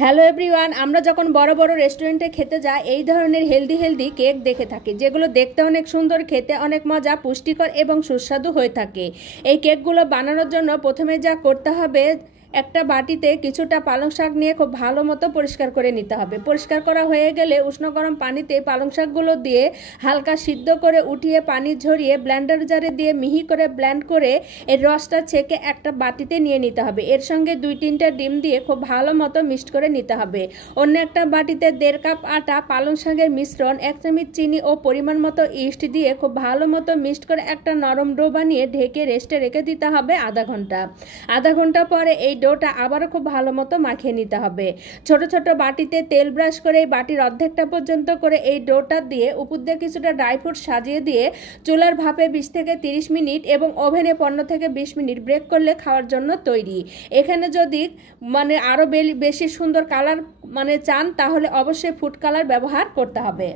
Hello everyone, আমরা যখন বড় বড় রেস্টুরেন্টে খেতে যাই এই ধরনের হেলদি কেক দেখে থাকি, যেগুলো দেখতে অনেক সুন্দর, খেতে অনেক মজা, পুষ্টিকর এবং সুস্বাদু হয়ে থাকে। এই কেকগুলো বানানোর জন্য প্রথমে যা করতে হবে, একটা বাটিতে কিছুটা পালং শাক নিয়ে খুব ভালো মতো পরিষ্কার করে নিতে হবে। পরিষ্কার করা হয়ে গেলে উষ্ণ গরম পানিতে পালং শাকগুলো দিয়ে হালকা সিদ্ধ করে উঠিয়ে পানি ঝরিয়ে ব্লেন্ডার জারে দিয়ে মিহি করে ব্লেন্ড করে এর রসটা ছেঁকে একটা বাটিতে নিয়ে নিতে হবে। এর সঙ্গে 2-3টা ডিম দিয়ে খুব ভালো মতো মিক্সড করে নিতে হবে। অন্য একটা বাটিতে 1.5 কাপ আটা, পালং শাকের মিশ্রণ, 1 চামচ চিনি ও পরিমাণ মতো ইস্ট দিয়ে খুব ভালো মতো মিক্সড করে একটা নরম ডো বানিয়ে ঢেকে রেস্টে রেখে দিতে হবে আধা ঘন্টা পরে এই ডোটা আবারও খুব ভালো মতো মাখিয়ে নিতে হবে। ছোট ছোট বাটিতে তেল ব্রাশ করে এই বাটির অর্ধেকটা পর্যন্ত করে এই ডোটা দিয়ে উপর দিয়ে কিছুটা ড্রাই ফ্রুট সাজিয়ে দিয়ে চুলার ভাপে 20 থেকে 30 মিনিট এবং ওভেনে 15 থেকে 20 মিনিট বেক করলে খাওয়ার জন্য তৈরি। এখানে যদি আরো বেশি সুন্দর কালার চান তাহলে অবশ্যই ফুড কালার ব্যবহার করতে হবে।